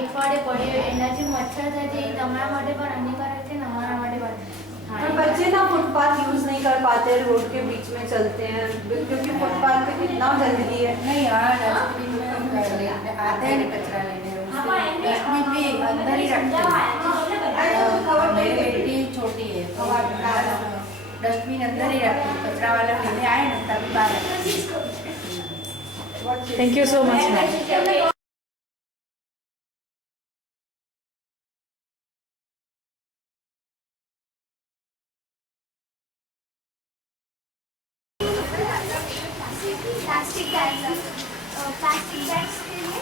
એઠવાડે પડે એનાથી મચ્છર થાય છે એ તમારા માટે પણ હાનિકારક છે ને हमारा માટે પણ पर बच्चे ना फुटपाथ यूज नहीं कर पाते, रोड के बीच में चलते हैं क्योंकि फुटपाथ पे कितना गंदगी है। नहीं हाँ डस्टबिन में आते हैं कचरा लेने, डस्टबिन भी अंदर ही रखते हैं। मेरी बेटी छोटी है तो डस्टबिन अंदर ही रखती है, कचरा वाला लेने आए ना तभी बाहर रखती है। Thank you so much ma'am. Plastic bags के लिए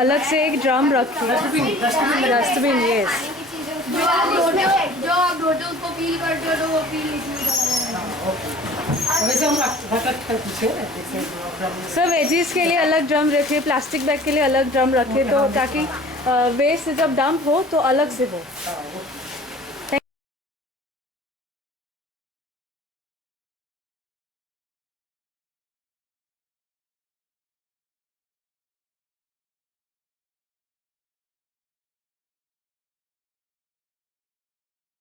अलग से एक ड्रम रखिए, डस्टबिन यस। जो आप रोटे उसको फील करते हो तो वो फील इसमें सर वेजीज के लिए अलग ड्रम रखिए, प्लास्टिक बैग के लिए अलग ड्रम रखिए, तो ताकि वेस्ट जब डंप हो तो अलग से हो।